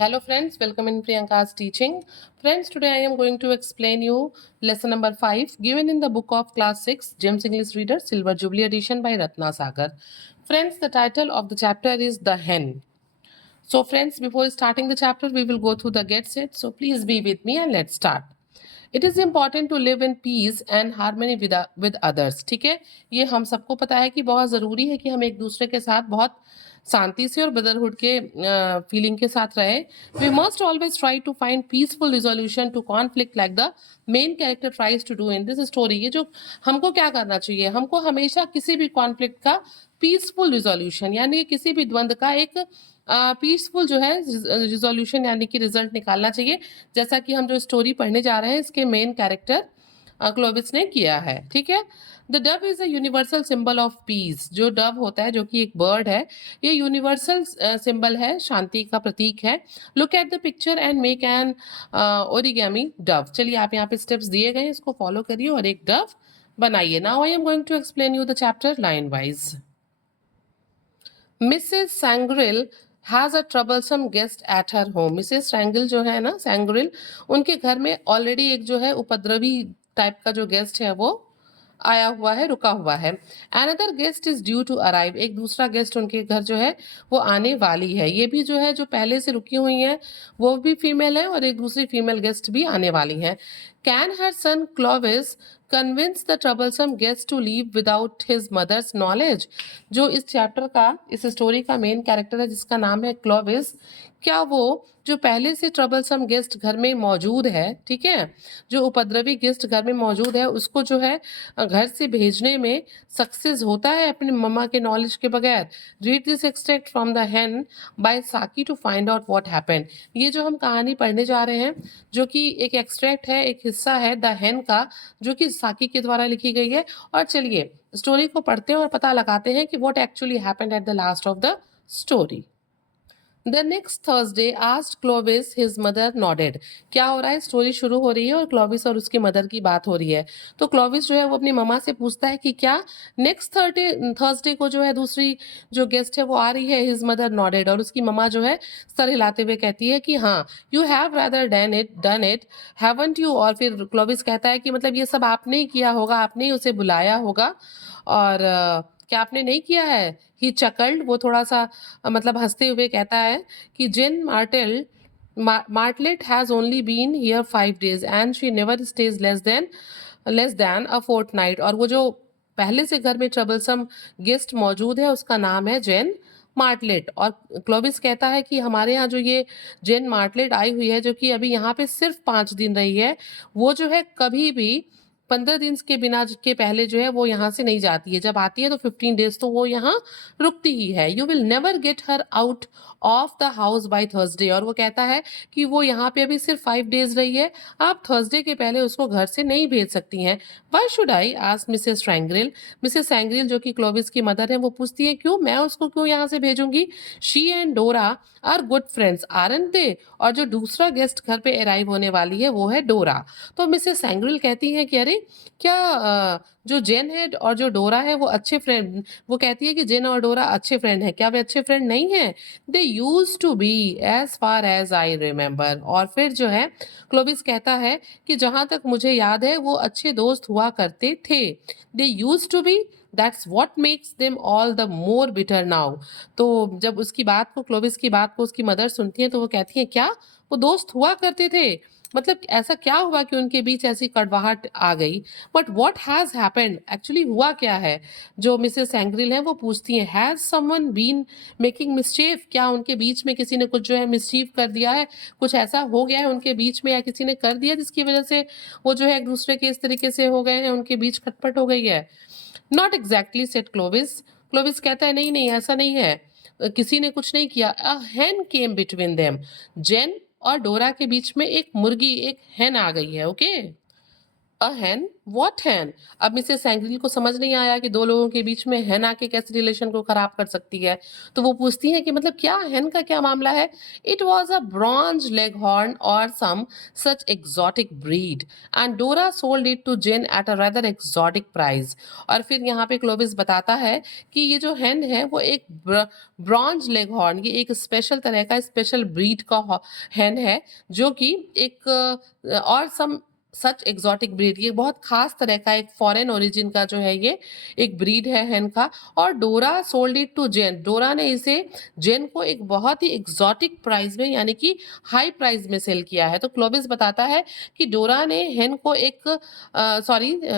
Hello friends, welcome in Priyanka's teaching. Friends, today I am going to explain you lesson number 5 given in the book of class 6 James English Reader Silver Jubilee edition by Ratna Sagar. Friends, the title of the chapter is The Hen. So friends, before starting the chapter we will go through the get set. So please be with me and let's start. It is important to live in peace and harmony with others. ठीक है, ये हम सबको पता है कि बहुत ज़रूरी है कि हम एक दूसरे के साथ बहुत शांति से और ब्रदरहुड के फीलिंग के साथ रहे. We must always try to find peaceful resolution to conflict like the main character tries to do in this story. ये जो हमको क्या करना चाहिए, हमको हमेशा किसी भी कॉन्फ्लिक्ट का पीसफुल रिजोल्यूशन यानी किसी भी द्वंद्व का एक पीसफुल जो है रिजोल्यूशन यानी कि रिजल्ट निकालना चाहिए, जैसा कि हम जो स्टोरी पढ़ने जा रहे हैं इसके मेन कैरेक्टर क्लोविस ने किया है. ठीक है, the Dove is a universal symbol of peace. जो डव होता है जो कि एक बर्ड है, ये यूनिवर्सल सिंबल है, शांति का प्रतीक है. Look at the picture and make an origami Dove. चलिए, आप यहाँ पे स्टेप्स दिए गए हैं, इसको फॉलो करिए और एक डव बनाइए. Now I am going to explain you the chapter line wise. Mrs Sangrail has a troublesome guest at her home. Mrs Sangrail जो है ना, सैंग्रिल, उनके घर में ऑलरेडी एक जो है उपद्रवी टाइप का जो गेस्ट है वो आया हुआ है, रुका हुआ है. Another guest is due to arrive. एक दूसरा गेस्ट उनके घर जो है वो आने वाली है. ये भी जो है जो पहले से रुकी हुई है वो भी फीमेल है और एक दूसरी फीमेल गेस्ट भी आने वाली है. Can her son Clovis convince the troublesome guest to leave without his mother's knowledge. जो इस चैप्टर का, इस स्टोरी का मेन कैरेक्टर है जिसका नाम है क्लोविस, क्या वो जो पहले से ट्रबलसम गेस्ट घर में मौजूद है, ठीक है, जो उपद्रवी गेस्ट घर में मौजूद है, उसको जो है घर से भेजने में सक्सेस होता है अपनी मम्मा के नॉलेज के बगैर. Read this extract from the hen by Saki to find out what happened. ये जो हम कहानी पढ़ने जा रहे हैं जो कि एक एक्सट्रैक्ट है, एक हिस्सा है द हेन का, जो कि साकी के द्वारा लिखी गई है. और चलिए स्टोरी को पढ़ते हैं और पता लगाते हैं कि what actually happened at the last of the story. The next Thursday asked Clovis, his mother nodded. क्या हो रहा है, स्टोरी शुरू हो रही है और क्लोविस और उसकी मदर की बात हो रही है. तो क्लोविस जो है वो अपनी मम्मा से पूछता है कि क्या नेक्स्ट थर्सडे को जो है दूसरी जो गेस्ट है वो आ रही है. His mother nodded. और उसकी मम्मा जो है सर हिलाते हुए कहती है कि हाँ, you have rather done it haven't you. और फिर क्लोविस कहता है कि मतलब ये सब आपने ही किया होगा, आपने ही उसे बुलाया होगा. और क्या आपने नहीं किया है. ही चकल्ड. वो थोड़ा सा मतलब हंसते हुए कहता है कि Jane Martlet has only been here 5 days and she never stays less than a fortnight. और वो जो पहले से घर में ट्रबलसम गेस्ट मौजूद है उसका नाम है जेन मार्टलेट. और क्लोविस कहता है कि हमारे यहाँ जो ये जेन मार्टलेट आई हुई है जो कि अभी यहाँ पे सिर्फ 5 दिन रही है, वो जो है कभी भी 15 दिन के बिना के पहले जो है वो यहाँ से नहीं जाती है. जब आती है तो 15 days तो वो यहाँ रुकती ही है. You will never get her out of the house by Thursday. और वो कहता है कि वो यहाँ पे अभी सिर्फ 5 days रही है, आप थर्सडे के पहले उसको घर से नहीं भेज सकती हैं. Why should I ask Mrs Sangrail. Mrs Sangrail जो कि क्लोविस की मदर है वो पूछती है क्यों, मैं उसको क्यों यहाँ से भेजूंगी. शी एंड डोरा आर गुड फ्रेंड्स आरंट दे. और जो दूसरा गेस्ट घर पे अराइव होने वाली है वो है डोरा. तो मिसेस सैंग्रिल कहती है कि अरे क्या जो जेन है और जो डोरा है वो अच्छे फ्रेंड, वो कहती है कि जेन और डोरा अच्छे फ्रेंड हैं. क्या वे अच्छे फ्रेंड नहीं हैं. They used to be as far as I remember. और फिर जो है क्लोविस कहता है कि जहां तक मुझे याद है वो अच्छे दोस्त हुआ करते थे. They used to be, that's what makes them all the more bitter now. तो जब उसकी बात को, क्लोविस की बात को उसकी मदर सुनती है तो वो कहती है क्या वो दोस्त हुआ करते थे, मतलब ऐसा क्या हुआ कि उनके बीच ऐसी कड़वाहट आ गई. But what has happened, actually हुआ क्या है, जो मिसेस सैंग्रिल है वो पूछती है. Has someone been making mischief. क्या उनके बीच में किसी ने कुछ जो है मिस्चीफ कर दिया है, कुछ ऐसा हो गया है उनके बीच में या किसी ने कर दिया जिसकी वजह से वो जो है एक दूसरे के इस तरीके से हो गए हैं, उनके बीच खटपट हो गई है. Not exactly said Clovis. Clovis कहता है नहीं नहीं ऐसा नहीं है, किसी ने कुछ नहीं किया. अ हेन केम बिटवीन देम. जेन और डोरा के बीच में एक मुर्गी, एक हेन आ गई है. Okay. A hen? What hen? अब मिसेस सेंग्रिल को समझ नहीं आया कि 2 लोगों के बीच में hen आके कैसे रिलेशन को खराब कर सकती है। तो वो पूछती हैं कि मतलब क्या hen का क्या मामला है? It was a bronze leghorn or some such exotic breed and Dora sold it to Jane at a rather exotic price। और फिर यहाँ पे क्लोविस बताता है कि ये जो hen है वो एक ब्रॉन्ज लेगहॉर्न, ये एक स्पेशल तरह का स्पेशल ब्रीड का hen है जो कि एक और सम सच एक्सोटिक ब्रीड, ये बहुत खास तरह का एक फॉरेन ओरिजिन का जो है ये एक ब्रीड है हेन का। और डोरा सोल्ड इट टू जेन, डोरा ने इसे जेन को एक बहुत ही एक्सोटिक प्राइस में यानी कि हाई प्राइस में सेल किया है। तो क्लोविस बताता है कि डोरा ने हेन को एक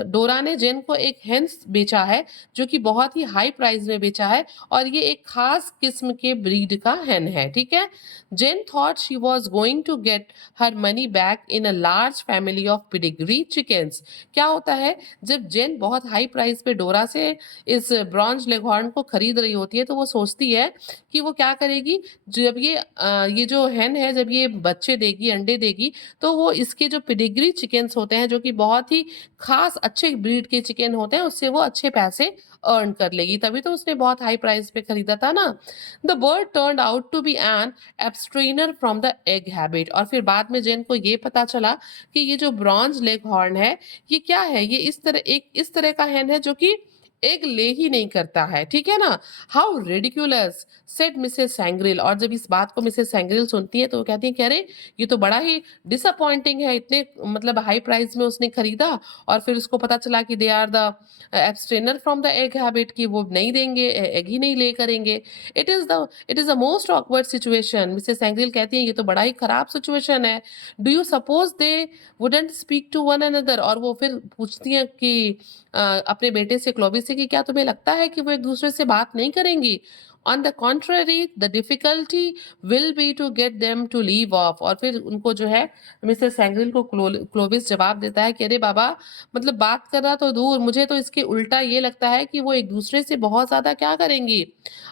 डोरा ने जेन को एक हेन बेचा है जो कि बहुत ही हाई प्राइस में बेचा है और ये एक खास किस्म के ब्रीड का हेन है। ठीक है, Jane thought she was going to get her money back in a large family of pedigree chickens. क्या होता है, जब जेन बहुत हाई प्राइस पे डोरा से इस ब्रॉन्ज लेघॉर्न को खरीद रही होती है तो वो सोचती है कि वो क्या करेगी, जब ये जो hen है जब ये बच्चे देगी, अंडे देगी, तो वो इसके जो पिडिग्री चिकन्स होते हैं जो कि बहुत ही खास अच्छे ब्रीड के चिकन होते हैं, उससे वो अच्छे पैसे अर्न कर लेगी। तभी तो उसने बहुत हाई प्राइस पे खरीदा था ना। The bird turned out to be an abstainer from the egg habit. और फिर बाद में जेन को ये पता चला कि ये जो ब्रॉन्ज लेग हॉर्न है ये क्या है, ये इस तरह का hen है जो कि एग ले ही नहीं करता है। ठीक है ना। How ridiculous said Mrs Sangrail. और जब इस बात को मिसेस सैंग्रिल सुनती है तो वो कहती है कि अरे ये तो बड़ा ही डिसअपॉइंटिंग है, इतने मतलब हाई प्राइस में उसने खरीदा और फिर उसको पता चला कि they are the abstainer from the egg habit, कि वो नहीं देंगे, एग ही नहीं ले करेंगे। It is a most awkward situation. मिसेस सैंग्रिल कहती है ये तो बड़ा ही खराब सिचुएशन है। Do you suppose they wouldn't speak to one another. और वो फिर पूछती हैं कि अपने बेटे से, क्लोविस से, कि क्या तुम्हें लगता है कि वो एक दूसरे से बात नहीं करेंगी। On the contrary the difficulty will be to get them to leave off. और फिर उनको जो है मिसेस सैंग्रिल को क्लोविस जवाब देता है कि अरे बाबा, मतलब बात करना तो दूर, मुझे तो इसके उल्टा ये लगता है कि वो एक दूसरे से बहुत ज्यादा क्या करेंगी,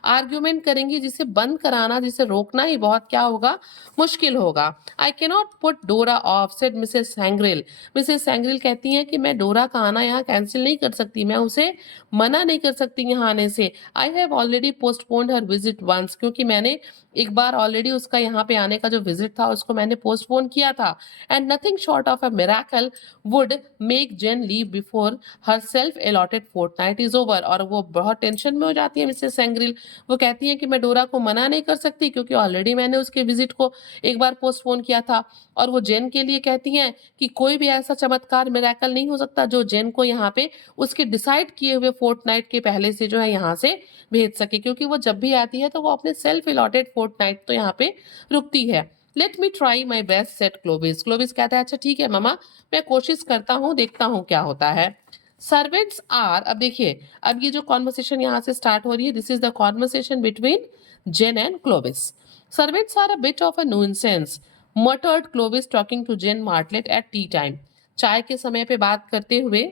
आर्ग्यूमेंट करेंगी, जिसे बंद कराना, जिसे रोकना ही बहुत क्या होगा, मुश्किल होगा। आई कैनॉट पुट डोरा of said Mrs Sangrail. Mrs सैंग्रिल कहती हैं कि मैं डोरा का आना यहाँ कैंसिल नहीं कर सकती, मैं उसे मना नहीं कर सकती यहाँ आने से। I have already postponed her visit once, क्योंकि मैंने एक बार ऑलरेडी उसका यहाँ पे आने का जो विजिट था उसको मैंने पोस्टपोन किया था। And nothing short of a miracle would make Jane leave before her self allotted fortnight is over. और वो बहुत टेंशन में हो जाती है मिसेस सैंग्रिल। वो कहती है कि मैं डोरा को मना नहीं कर सकती क्योंकि ऑलरेडी मैंने उसके विजिट को एक बार पोस्टपोन किया था। और वो जेन के लिए कहती हैं कि कोई भी ऐसा चमत्कार मिरेकल नहीं हो सकता जो जेन को यहाँ पे उसके डिसाइड किए हुए फोर्टनाइट के पहले से जो है यहाँ से भेज सके, क्योंकि वो जब भी आती है तो वो अपने सेल्फ अलॉटेड फोर्टनाइट तो यहाँ पे रुकती है। Let me try my best set Clovis. Clovis कहता है अच्छा ठीक है ममा, मैं कोशिश करता हूँ, देखता हूँ क्या होता है। सर्वेंट्स आर, अब देखिए, अब ये जो कॉन्वर्सेशन यहाँ से स्टार्ट हो रही है, this is the conversation between Jane and Clovis. Servants are a bit of a nuisance, muttered Clovis talking to Jane Martlet at tea time। चाय के समय पे बात करते हुए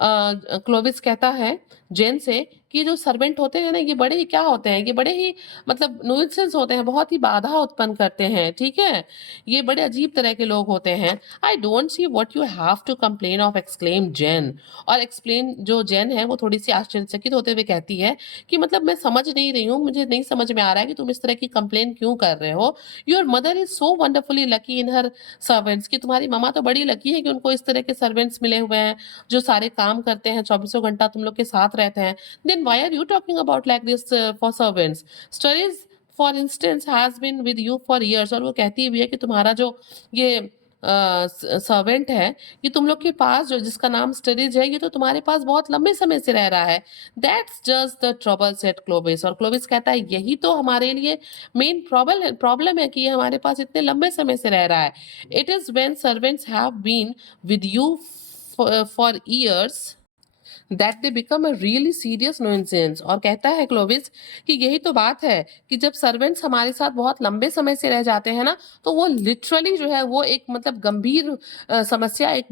क्लोविस कहता है जेन से कि जो सर्वेंट होते हैं ना, ये बड़े ही क्या होते हैं, ये बड़े ही मतलब न्यूसेंस होते हैं, बहुत ही बाधा उत्पन्न करते हैं। ठीक है, ये बड़े अजीब तरह के लोग होते हैं। I don't see what you have to complain of, exclaim Jane. और एक्सप्लेन जो जेन है वो थोड़ी सी आश्चर्यचकित होते हुए कहती है कि मतलब मैं समझ नहीं रही हूँ, मुझे नहीं समझ में आ रहा है कि तुम इस तरह की कंप्लेन क्यों कर रहे हो। Your mother is so wonderfully lucky in her servants, कि तुम्हारी ममा तो बड़ी लकी है कि उनको इस तरह के सर्वेंट्स मिले हुए हैं जो सारे काम करते हैं, चौबीसों घंटा तुम लोग के साथ रहते हैं। Then why are you talking about like this for servants? Studies for instance has been with you for years। और वो कहती भी है कि तुम्हारा जो ये सर्वेंट है, ये तुम लोग के पास जो जिसका नाम स्टडीज है, ये तो तुम्हारे पास बहुत लंबे समय से रह रहा है। That's just the trouble set Clovis. और क्लोविस कहता है यही तो हमारे लिए मेन प्रॉब्लम है कि ये हमारे पास इतने लंबे समय से रह रहा है। It is when servants have been with you for years that they become a really serious nuisance. और कहता है क्लोविस कि यही तो बात है कि जब सर्वेंट्स हमारे साथ बहुत लंबे समय से रह जाते हैं ना, तो वो लिटरली जो है वो एक मतलब गंभीर समस्या, एक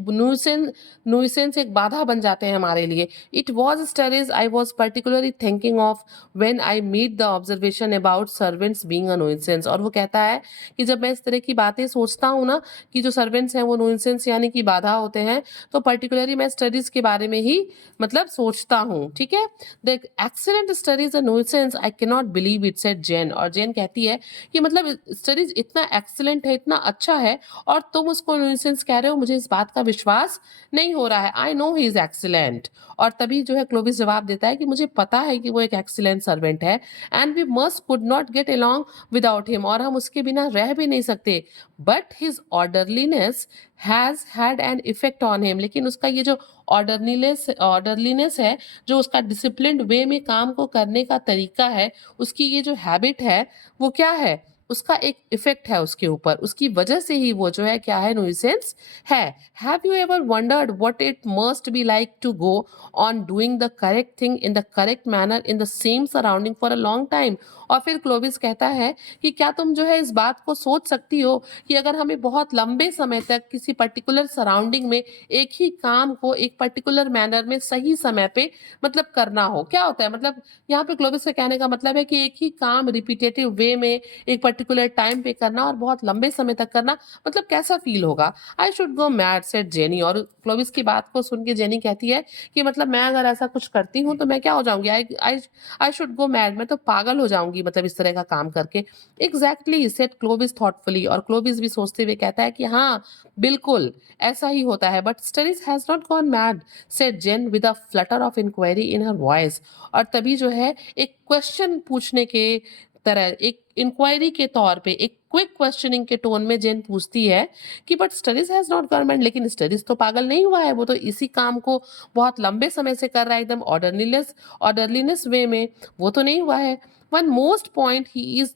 नुइसेंस एक बाधा बन जाते हैं हमारे लिए। It was studies I was particularly thinking of when I made the observation about servants being a nuisance. और वो कहता है कि जब मैं इस तरह की बातें सोचता हूँ ना कि जो सर्वेंट्स हैं वो नुइसेंस यानी कि बाधा होते हैं, तो पर्टिकुलरली मैं स्टडीज के बारे में ही मतलब सोचता हूँ। ठीक है, the excellent studies a nuisance I can not believe it, said Jane. और जेन कहती है कि मतलब स्टडीज इतना एक्सीलेंट है, इतना अच्छा है, और तुम उसको नुइसेंस कह रहे हो, मुझे इस बात का विश्वास नहीं हो रहा है। I know he is excellent. और तभी जो है क्लोविस जवाब देता है कि मुझे पता है कि वो एक एक्सीलेंट सर्वेंट है, and we must could not get along without him, और हम उसके बिना रह भी नहीं सकते। But his orderliness has had an effect on him, लेकिन उसका ये जो ऑर्डरलीनेस है, जो उसका डिसिप्लिन्ड वे में काम को करने का तरीका है, उसकी ये जो हैबिट है, वो क्या है, उसका एक इफेक्ट है उसके ऊपर, उसकी वजह से ही वो जो है क्या है, नुइसेंस है। Have you ever wondered what it must be like to go on doing the correct thing in the correct manner in the same surrounding for a long time? और फिर क्लोविस कहता है कि क्या तुम जो है इस बात को सोच सकती हो कि अगर हमें बहुत लंबे समय तक किसी पर्टिकुलर सराउंडिंग में एक ही काम को एक पर्टिकुलर मैनर में सही समय पे मतलब करना हो, क्या होता है, मतलब यहाँ पे क्लोविस का कहने का मतलब है कि एक ही काम रिपीटेटिव वे में एक पर्टिकुलर टाइम पे करना और बहुत लंबे समय तक करना, मतलब कैसा फील होगा। I should go mad, said jenny. और क्लोविस की बात को सुन के जेनी कहती है कि मतलब मैं अगर ऐसा कुछ करती हूँ तो मैं क्या हो जाऊंगी, आई आई आई शुड गो मैड, मैं तो पागल हो जाऊंगी मतलब इस तरह का काम करके। Exactly, said Clovis thoughtfully. और क्लोविस भी सोचते हुए कहता है कि हाँ, बिल्कुल ऐसा ही होता है। But Studies has not gone mad, said Jane with a flutter of inquiry in her voice. और तभी जो है एक क्वेश्चन पूछने के तरह, एक इंक्वायरी के तौर पे, एक क्विक क्वेश्चनिंग के टोन में जेन पूछती है कि but Studies has not gone mad, लेकिन स्टडीज तो पागल नहीं हुआ है, वो तो इसी काम को बहुत लंबे समय से कर रहा है, एकदम ऑर्डरलीनेस वे में, वो तो नहीं हुआ है। One most point he is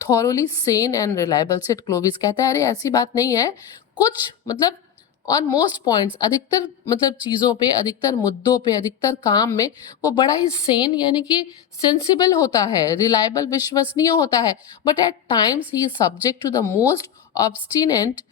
thoroughly Sen and reliable, said Clovis. कहता है अरे ऐसी बात नहीं है, कुछ मतलब ऑन मोस्ट पॉइंट्स, अधिकतर मतलब चीजों पे, अधिकतर मुद्दों पे, अधिकतर काम में वो बड़ा ही सेन यानी कि सेंसिबल होता है, रिलायबल विश्वसनीय होता है। But at times he is subject to the most obstinate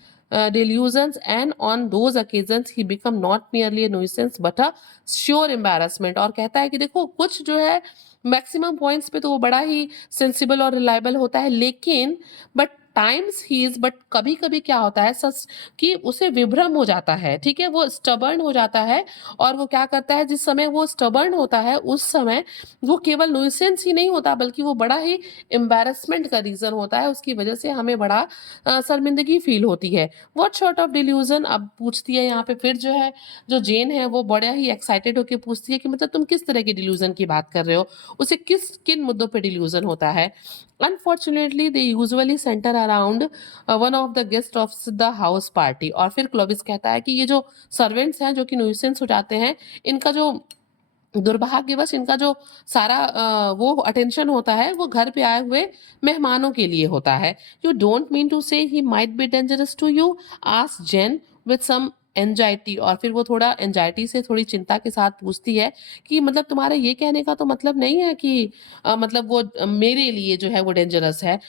delusions, and on those occasions he become not merely a nuisance but a sure embarrassment। और कहता है कि देखो कुछ जो है मैक्सिमम पॉइंट्स पे तो वो बड़ा ही सेंसिबल और रिलायबल होता है, लेकिन but times he is, but कभी कभी क्या होता है सच कि उसे विभ्रम हो जाता है, ठीक है, वो स्टबर्न हो जाता है। और वो क्या करता है, जिस समय वो स्टबर्न होता है उस समय वो केवल नुइसेंस ही नहीं होता, बल्कि वो बड़ा ही एम्बैरेसमेंट का रीजन होता है, उसकी वजह से हमें बड़ा शर्मिंदगी फील होती है। व्हाट सॉर्ट ऑफ डिल्यूजन, अब पूछती है यहाँ पे फिर जो है, जो जेन है वो बड़ा ही एक्साइटेड होकर पूछती है कि मतलब तुम किस तरह के डिल्यूजन की बात कर रहे हो, उसे किन मुद्दों पे डिल्यूजन होता है। Unfortunately they usually centre around one of the guest of the house party. और फिर क्लोविस कहता है कि ये जो सर्वेंट्स हैं जो कि न्यूसेंस हो जाते हैं, इनका जो दुर्भाग्यवश इनका जो सारा वो अटेंशन होता है वो घर पे आए हुए मेहमानों के लिए होता है। You don't mean to say he might be dangerous to you, asked Jane with some anxiety. और फिर वो थोड़ा एंजाइटी से, थोड़ी चिंता के साथ पूछती है कि मतलब तुम्हारे ये कहने का तो मतलब नहीं है कि मतलब वो मेरे लिए जो है वो डेंजरस है।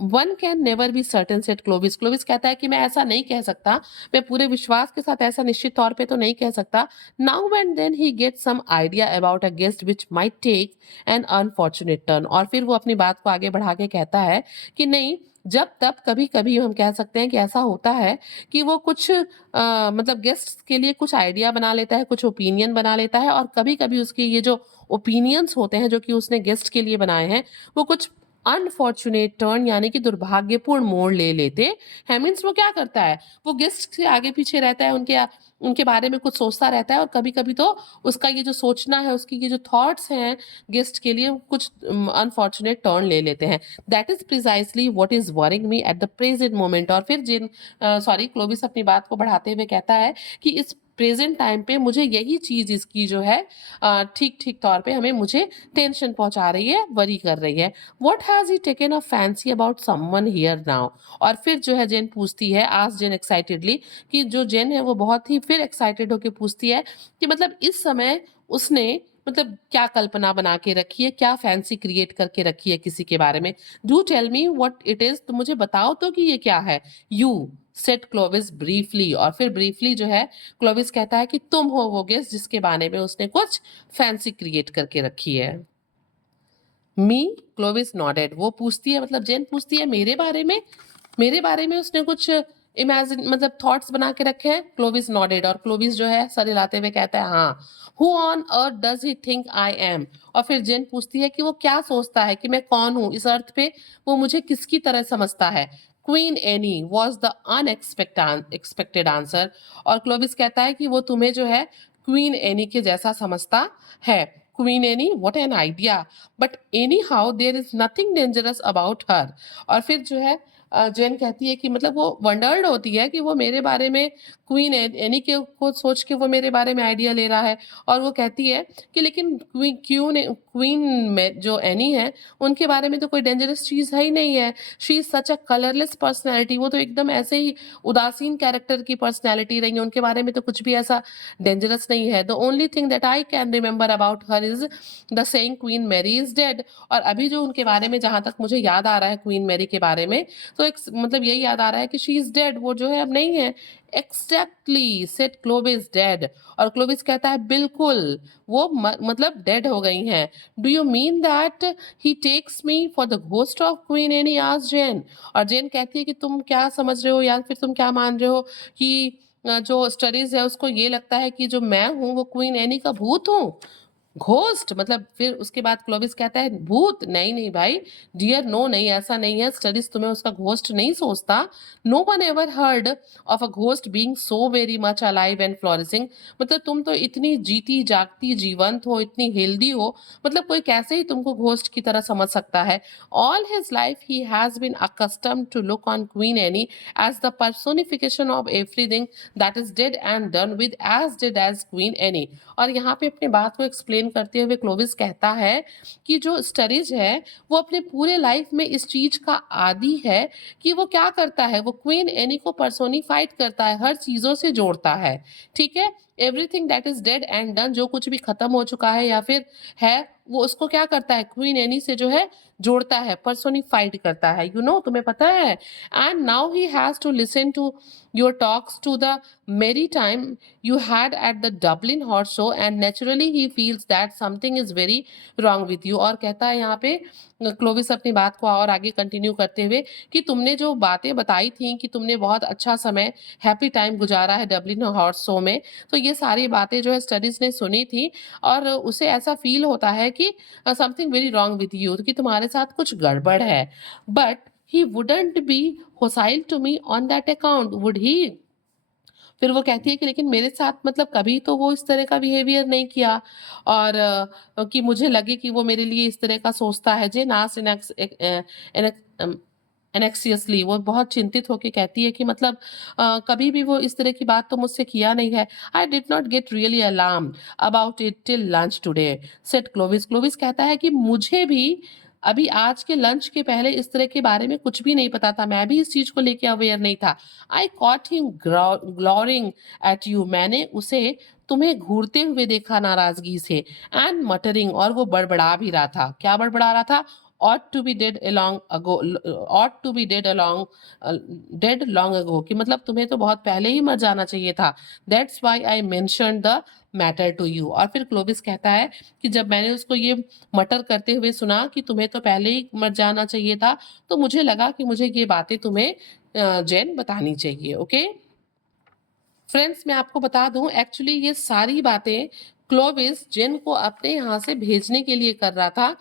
One can never be certain, set Clovis. Clovis कहता है कि मैं ऐसा नहीं कह सकता, मैं पूरे विश्वास के साथ ऐसा निश्चित तौर पे तो नहीं कह सकता। Now and then he get some idea about a guest which might take an unfortunate turn. और फिर वो अपनी बात को आगे बढ़ा के कहता है कि नहीं, जब तब कभी कभी हम कह सकते हैं कि ऐसा होता है कि वो कुछ मतलब गेस्ट के लिए कुछ आइडिया बना लेता है, कुछ ओपिनियन बना लेता है, और कभी कभी उसके ये जो ओपिनियंस होते हैं जो कि उसने गेस्ट के लिए बनाए हैं, वो कुछ अनफॉर्चुनेट टर्न यानी कि दुर्भाग्यपूर्ण मोड़ ले लेते हैं। मीन्स वो क्या करता है, वो गेस्ट के आगे पीछे रहता है, उनके बारे में कुछ सोचता रहता है, और कभी कभी तो उसका ये जो सोचना है, उसकी ये जो थॉट्स हैं गेस्ट के लिए, कुछ अनफॉर्चुनेट टर्न ले लेते हैं। That is precisely what is worrying me at the present moment. और फिर क्लोविस अपनी बात को बढ़ाते हुए कहता है कि इस प्रेजेंट टाइम पे मुझे यही चीज इसकी जो है ठीक ठीक तौर पे हमें मुझे टेंशन पहुंचा रही है, वरी कर रही है। What has he taken a fancy about someone here now? और फिर जो है जेन पूछती है, आज जेन एक्साइटेडली, कि जो जेन है वो बहुत ही फिर एक्साइटेड होकर पूछती है कि मतलब इस समय उसने मतलब क्या कल्पना बना के रखी है, क्या फैंसी क्रिएट करके रखी है किसी के बारे में। Do tell me what it is, तो मुझे बताओ तो कि ये क्या है। यू सेड क्लोविस ब्रीफली, और फिर ब्रीफली जो है क्लोविस कहता है कि तुम हो वो गेस्ट जिसके बारे में उसने कुछ फैंसी क्रिएट करके रखी है। मी क्लोविस नॉडेड, वो पूछती है मतलब जेन पूछती है मेरे बारे में उसने कुछ इमेजिन मतलब थॉट्स बना के रखे हैं। क्लोविस नॉडेड, और क्लोविस जो है सर हिलाते हुए कहता है हाँ। Who on earth does he think I am, और फिर जेन पूछती है कि वो क्या सोचता है कि मैं कौन हूँ इस अर्थ पे, वो मुझे किसकी तरह समझता है। Queen any was the unexpected answer, और क्लोविस कहता है कि वो तुम्हें जो है क्वीन एनी के जैसा समझता है। Queen Anne, what an idea, but anyhow there is nothing dangerous about her. और फिर जो है जेन कहती है कि मतलब वो वंडर्ड होती है कि वो मेरे बारे में क्वीन एनी के को सोच के वो मेरे बारे में आइडिया ले रहा है। और वो कहती है कि लेकिन क्वीन में जो एनी है उनके बारे में तो कोई डेंजरस चीज है ही नहीं है। She is such a colourless personality, वो तो एकदम ऐसे ही उदासीन कैरेक्टर की पर्सनैलिटी रही है, उनके बारे में तो कुछ भी ऐसा डेंजरस नहीं है। The only thing that I can remember about her is the saying Queen Mary is dead. और अभी जो उनके बारे में जहां तक मुझे याद आ रहा है क्वीन मैरी के बारे में, तो एक मतलब यही याद आ रहा है कि शी इज डेड, वो जो है अब नहीं है। एक्जैक्टली सेड क्लोविस डेड, और क्लोविस कहता है बिल्कुल वो मतलब डेड हो गई हैं। Do you mean that he takes me for the ghost of Queen Anne, आज जेन। और जेन कहती है कि तुम क्या समझ रहे हो या फिर तुम क्या मान रहे हो कि जो स्टडीज है उसको ये लगता है कि जो मैं हूँ वो क्वीन एनी का भूत हूँ। घोस्ट मतलब, फिर उसके बाद क्लोविस कहता है भूत, नहीं नहीं भाई डियर, नो नहीं, ऐसा नहीं है, स्टडीज तुम्हें उसका घोस्ट नहीं सोचता। No one ever heard of a ghost being so very much alive and flourishing, मतलब तुम तो इतनी जीती जागती जीवंत हो, इतनी हेल्दी हो, मतलब कोई कैसे ही तुमको घोस्ट की तरह समझ सकता है। All his life he has been accustomed to look on Queen Annie as the personification of everything that is dead and done with, as dead as Queen Annie। और यहाँ पे अपनी बात को एक्सप्लेन करते हुए क्लोविस कहता है कि जो स्टरीज है वो अपने पूरे लाइफ में इस चीज का आदी है कि वो क्या करता है, वो क्वीन एनी को पर्सोनिफाइड करता है, हर चीजों से जोड़ता है। ठीक है, everything that is dead and done, जो कुछ भी खत्म हो चुका है या फिर है, वो उसको क्या करता है, क्वीन एनी से जो है जोड़ता है, पर्सोनिफाइड करता है। तुम्हें पता है। And now he has to listen to your talks to the merry time you had at the Dublin Horse Show, and naturally he feels that something is very wrong with you। और कहता है यहाँ पे Clovis अपनी बात को और आगे कंटिन्यू करते हुए कि तुमने जो बातें बताई थी कि तुमने बहुत अच्छा समय हैप्पी टाइम गुजारा है डबलिन हॉर्स शो में, तो ये सारी बातें जो है स्टडीज ने सुनी थी, और उसे ऐसा फील होता है कि something very wrong with you, कि तुम्हारे साथ कुछ गड़बड़ है। But he wouldn't be hostile to me on that account, would he. फिर वो कहती है कि लेकिन मेरे साथ मतलब कभी तो वो इस तरह का बिहेवियर नहीं किया, और कि मुझे लगे कि वो मेरे लिए इस तरह का सोचता है। जे नास एनेक्सियसली, वो बहुत चिंतित होकर कहती है कि मतलब कभी भी वो इस तरह की बात तो मुझसे किया नहीं है। I did not get really alarm about it till lunch today, said Clovis. Clovis कहता है कि मुझे भी अभी आज के लंच के पहले इस तरह के बारे में कुछ भी नहीं पता था, मैं भी इस चीज को लेके अवेयर नहीं था। I caught him glaring at you, मैंने उसे तुम्हें घूरते हुए देखा नाराजगी से। एंड मटरिंग, और वो बड़बड़ा भी रहा था। क्या बड़बड़ा रहा था? ought to be dead along ago, ought to be dead along dead long ago, कि मतलब तुम्हें तो बहुत पहले ही मर जाना चाहिए था। That's why I mentioned the matter to you। और फिर क्लोविस कहता है कि जब मैंने उसको ये मटर करते हुए सुना कि तुम्हें तो पहले ही मर जाना चाहिए था, तो मुझे लगा कि मुझे ये बातें तुम्हें जेन बतानी चाहिए। ओके फ्रेंड्स, मैं आपको बता दूं एक्चुअली ये सारी बातें क्लोविस जेन को अपने यहाँ से भेजने के लिए कर रहा था,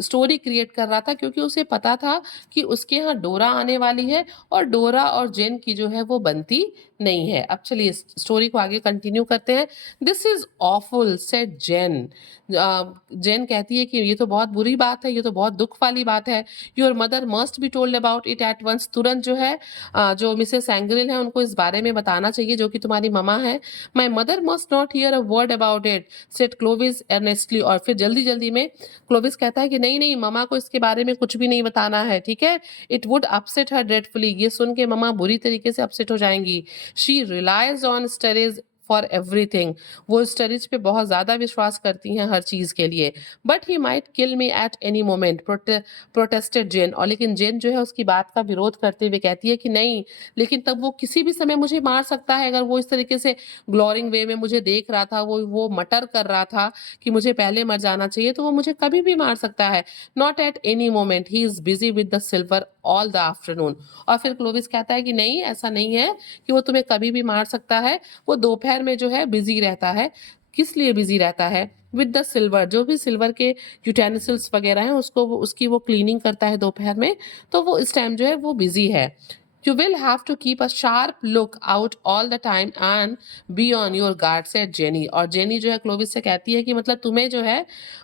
स्टोरी क्रिएट कर रहा था, क्योंकि उसे पता था कि उसके यहाँ डोरा आने वाली है, और डोरा और जेन की जो है वो बनती नहीं है। अब चलिए स्टोरी को आगे कंटिन्यू करते हैं। दिस इज ऑफुल सेड जेन। जेन कहती है कि ये तो बहुत बुरी बात है, ये तो बहुत दुख वाली बात है। Your mother must be told about it at once, तुरंत जो है जो मिसेस एंग्रिल है उनको इस बारे में बताना चाहिए, जो कि तुम्हारी ममा है। My mother must not here a word about it, said Clovis earnestly. और फिर जल्दी जल्दी में क्लोविस कहता है कि नहीं नहीं, ममा को इसके बारे में कुछ भी नहीं बताना है, ठीक है। It would upset her dreadfully, ये सुन के ममा बुरी तरीके से अपसेट हो जाएंगी। She relies on studies for everything. वो स्टडीज पे बहुत ज़्यादा विश्वास करती हैं हर चीज़ के लिए। But he might kill me at any moment, protested Jane. और लेकिन जेन जो है उसकी बात का विरोध करते हुए कहती है कि नहीं, लेकिन तब वो किसी भी समय मुझे मार सकता है। अगर वो इस तरीके से ग्लोरिंग वे में मुझे देख रहा था, वो मटर कर रहा था कि मुझे पहले मर जाना चाहिए, तो वो मुझे कभी भी मार सकता है। Not at any moment, he is busy with the silver all the afternoon. और फिर क्लोविस कहता है कि नहीं, ऐसा नहीं है कि वो तुम्हें कभी भी मार सकता है। वो दोपहर में जो है बिजी रहता है। किस लिए बिजी रहता है? विद द सिल्वर, जो भी सिल्वर के यूटेंसिल्स वगैरह हैं उसको उसकी वो क्लीनिंग करता है दोपहर में। तो वो इस टाइम जो है वो बिजी है। You will have to keep a sharp look out all the time and be on your guard, said Jenny। और जेनी जो है क्लोविस से कहती है कि मतलब तुम्हें जो है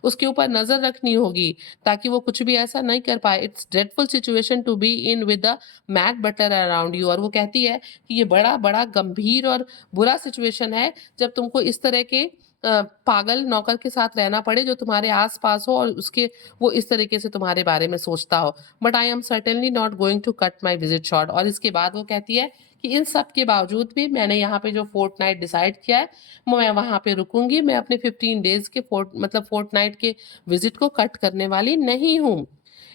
उसके ऊपर नजर रखनी होगी ताकि वो कुछ भी ऐसा नहीं कर पाए। It's dreadful situation to be in with the mad butler around you. और वो कहती है कि ये बड़ा बड़ा गंभीर और बुरा सिचुएशन है जब तुमको इस तरह के पागल नौकर के साथ रहना पड़े जो तुम्हारे आस पास हो और उसके वो इस तरीके से तुम्हारे बारे में सोचता हो। But I am certainly not going to cut my visit short. और इसके बाद वो कहती है कि इन सब के बावजूद भी मैंने यहाँ पे जो फोर्टनाइट डिसाइड किया है, मैं वहाँ पे रुकूंगी। मैं अपने 15 डेज के फोर्टनाइट के विजिट को कट करने वाली नहीं हूँ।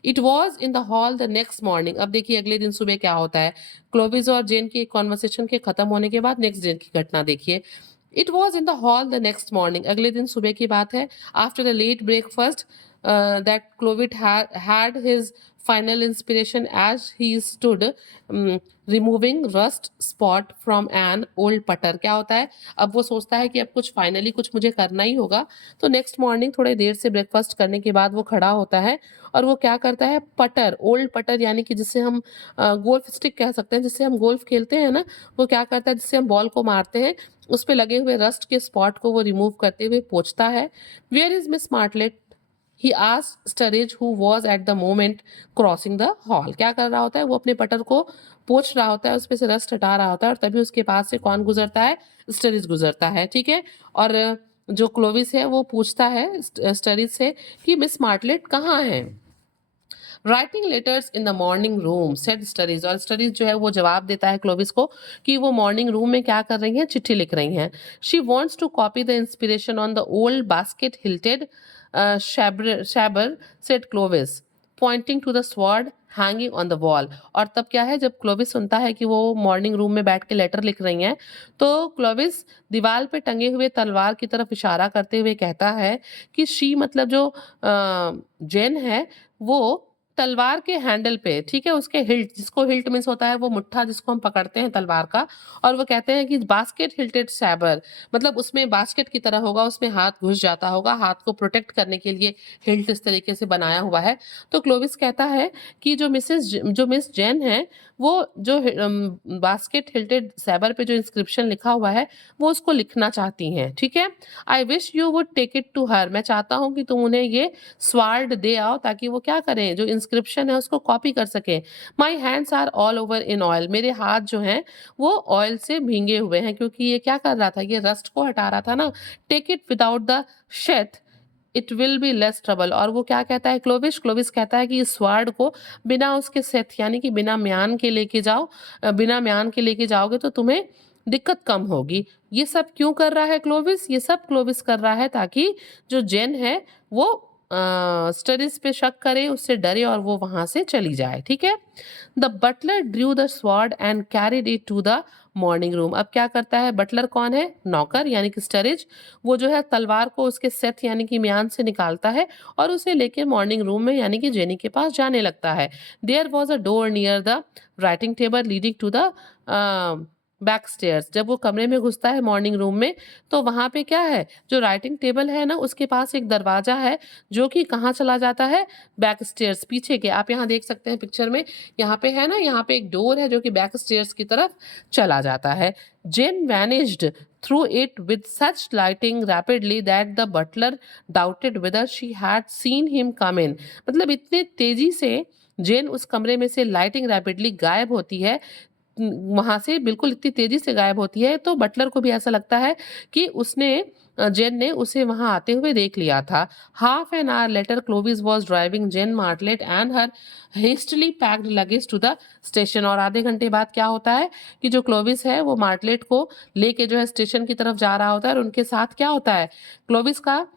It was in the hall the next morning. अब देखिए अगले दिन सुबह क्या होता है। क्लोविस और जेन की कॉन्वर्सेशन के खत्म होने के बाद नेक्स्ट दिन की घटना देखिए। It was in the hall the next morning. अगले दिन सुबह की बात है। After a late breakfast that Clovis had his final inspiration as he stood removing rust spot from an old putter। क्या होता है, अब वो सोचता है कि अब कुछ फाइनली कुछ मुझे करना ही होगा। तो नेक्स्ट मॉर्निंग थोड़े देर से ब्रेकफास्ट करने के बाद वो खड़ा होता है और वो क्या करता है, पटर, ओल्ड पटर यानी कि जिससे हम गोल्फ स्टिक कह सकते हैं, जिससे हम गोल्फ खेलते हैं ना, वो क्या करता है, जिससे हम बॉल को मारते हैं, उस पे लगे हुए रस्ट के स्पॉट को वो रिमूव करते हुए पोंछता है। Where is miss Martlet, he asked Sturridge who was at the moment crossing the hall। क्या कर रहा होता है, वो अपने पटर को पोंछ रहा होता है, उस पे से रस्ट हटा रहा होता है और तभी उसके पास से कौन गुजरता है, स्टरेज गुजरता है। ठीक है। और जो क्लोविस है वो पूछता है स्टरेज से कि मिस मार्टलेट कहाँ है। Writing letters in the morning room, said studies. और स्टडीज जो है वो जवाब देता है क्लोविस को कि वो मॉर्निंग रूम में क्या कर रही हैं, चिट्ठी लिख रही हैं। She wants to copy the inspiration on the old basket hilted sabre, said Clovis pointing to the sword hanging on the wall. और तब क्या है, जब क्लोविस सुनता है कि वो मॉर्निंग रूम में बैठ के लेटर लिख रही हैं, तो क्लोविस दीवार पे टंगे हुए तलवार की तरफ इशारा करते हुए कहता है कि शी मतलब जो जेन है वो तलवार के हैंडल पे, ठीक है, उसके हिल्ट, जिसको हिल्ट मीन्स होता है वो मुट्ठा जिसको हम पकड़ते हैं तलवार का, और वो कहते हैं कि बास्केट हिल्टेड सैबर, मतलब उसमें बास्केट की तरह होगा, उसमें हाथ घुस जाता होगा, हाथ को प्रोटेक्ट करने के लिए हिल्ट इस तरीके से बनाया हुआ है। तो क्लोविस कहता है कि जो मिस जेन है वो जो बास्केट हिल्टेड सैबर पे जो इंस्क्रिप्शन लिखा हुआ है वो उसको लिखना चाहती हैं। ठीक है। I wish you would take it to her, मैं चाहता हूँ कि तुम उन्हें ये स्वार्ड दे आओ ताकि वो क्या करें, जो इंस्क्रिप्शन है उसको कॉपी कर सके। My hands are all over in oil, मेरे हाथ जो हैं वो ऑयल से भींगे हुए हैं, क्योंकि ये क्या कर रहा था, ये रस्ट को हटा रहा था ना। Take it without the sheath, it will be less trouble. और वो क्या कहता है क्लोविस कहता है कि इस स्वार्ड को बिना उसके सेथ यानी कि बिना म्यान के लेके जाओ, बिना म्यान के लेके जाओगे तो तुम्हें दिक्कत कम होगी। ये सब क्यों कर रहा है क्लोविस, ये सब क्लोविस कर रहा है ताकि जो जेन है वो स्टडीज पे शक करे, उससे डरे और वो वहां से चली जाए। ठीक है। The butler drew the sword and carried it to the morning room. अब क्या करता है, बटलर कौन है, नौकर यानी कि स्टरेज, वो जो है तलवार को उसके सेथ यानी कि म्यान से निकालता है और उसे लेके मॉर्निंग रूम में यानी कि जेनी के पास जाने लगता है। There was a door near the writing table leading to the back stairs. जब वो कमरे में घुसता है मॉर्निंग रूम में, तो वहां पे क्या है, जो राइटिंग टेबल है ना उसके पास एक दरवाजा है जो कि कहाँ चला जाता है, बैक स्टेयर्स, पीछे के। आप यहाँ देख सकते हैं पिक्चर में, यहाँ पे है ना, यहाँ पे एक डोर है जो कि बैक स्टेयर्स की तरफ चला जाता है। Jane vanished through it with such lightning rapidly that the butler doubted whether she had seen him come in. मतलब इतने तेजी से जेन उस कमरे में से लाइटिंग रैपिडली गायब होती है, वहां से बिल्कुल इतनी तेजी से गायब होती है, तो बटलर को भी ऐसा लगता है कि उसने जेन ने उसे वहां आते हुए देख लिया था। Half an hour later Clovis was driving Jane Martlet and her hastily packed luggage to the station. और आधे घंटे बाद क्या होता है कि जो क्लोविस है वो मार्टलेट को लेके जो है स्टेशन की तरफ जा रहा होता है, और उनके साथ क्या होता है, क्लोविस का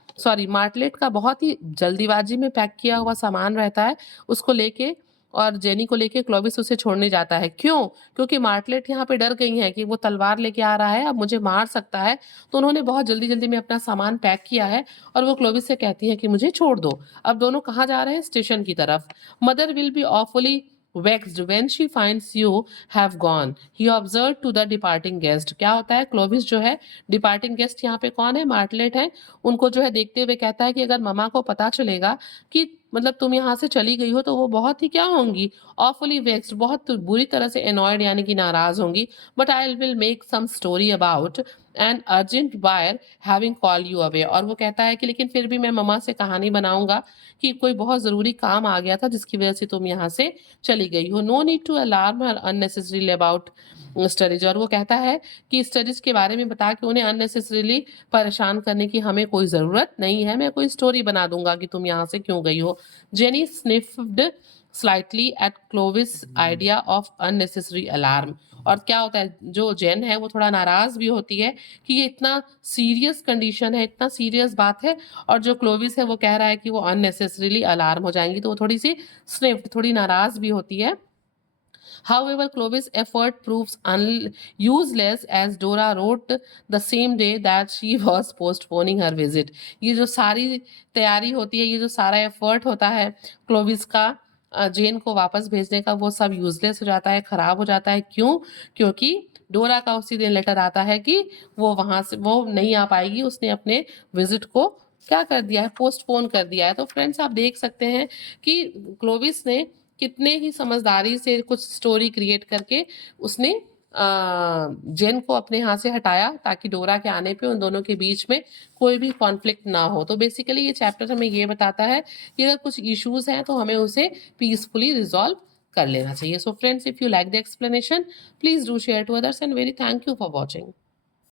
मार्टलेट का बहुत ही जल्दीबाजी में पैक किया हुआ सामान रहता है, उसको लेके और जेनी को लेके क्लोविस उसे छोड़ने जाता है। क्यों? क्योंकि मार्टलेट यहाँ पे डर गई हैं कि वो तलवार लेके आ रहा है, अब मुझे मार सकता है। तो उन्होंने बहुत जल्दी-जल्दी में अपना सामान पैक किया है और वो क्लोविस से कहती है कि मुझे छोड़ दो। अब दोनों कहाँ जा रहे हैं? स्टेशन की तरफ। Mother will be awfully vexed when she finds you have gone, he observe to the departing guest. क्या होता है, क्लोविस जो है, डिपार्टिंग गेस्ट यहाँ पे कौन है? मार्टलेट है। उनको जो है देखते हुए कहता है कि अगर मम्मा को पता चलेगा कि मतलब तुम यहाँ से चली गई हो, तो वो बहुत ही क्या होंगी, ऑफुली वेक्स्ड, बहुत बुरी तरह से एनॉयड यानी कि नाराज होंगी। But I will make some story about an urgent buyer having call you away. और वो कहता है कि लेकिन फिर भी मैं मम्मा से कहानी बनाऊंगा कि कोई बहुत ज़रूरी काम आ गया था जिसकी वजह से तुम यहाँ से चली गई हो। No need to alarm her unnecessarily about Studies. और वो कहता है कि स्टडीज के बारे में बता के उन्हें अननेसेसरीली परेशान करने की हमें कोई ज़रूरत नहीं है, मैं कोई स्टोरी बना दूंगा कि तुम यहाँ से क्यों गई हो। Jenny sniffed slightly at Clovis idea of unnecessary alarm. और क्या होता है, जो जेन है वो थोड़ा नाराज भी होती है कि ये इतना सीरियस कंडीशन है, इतना सीरियस बात है, और जो क्लोविस है वो कह रहा है कि वो अननेसेसरीली अलार्म हो जाएंगी, तो वो थोड़ी सी स्निफ्ड, थोड़ी नाराज भी होती है। However, Clovis' effort proves useless as Dora wrote the same day that she was postponing her visit. ये जो सारी तैयारी होती है, ये जो सारा एफर्ट होता है क्लोविस का जेन को वापस भेजने का, वो सब यूजलेस हो जाता है, खराब हो जाता है। क्यों? क्योंकि डोरा का उसी दिन लेटर आता है कि वो वहां से वो नहीं आ पाएगी, उसने अपने विजिट को क्या कर दिया है, पोस्टपोन कर दिया है। तो फ्रेंड्स, आप देख सकते हैं कि क्लोविस ने कितने ही समझदारी से कुछ स्टोरी क्रिएट करके उसने जेन को अपने यहाँ से हटाया, ताकि डोरा के आने पे उन दोनों के बीच में कोई भी कॉन्फ्लिक्ट ना हो। तो बेसिकली ये चैप्टर हमें ये बताता है कि अगर कुछ इश्यूज हैं तो हमें उसे पीसफुली रिजॉल्व कर लेना चाहिए। So friends, if you like the explanation, please do share to others and very thank you for watching.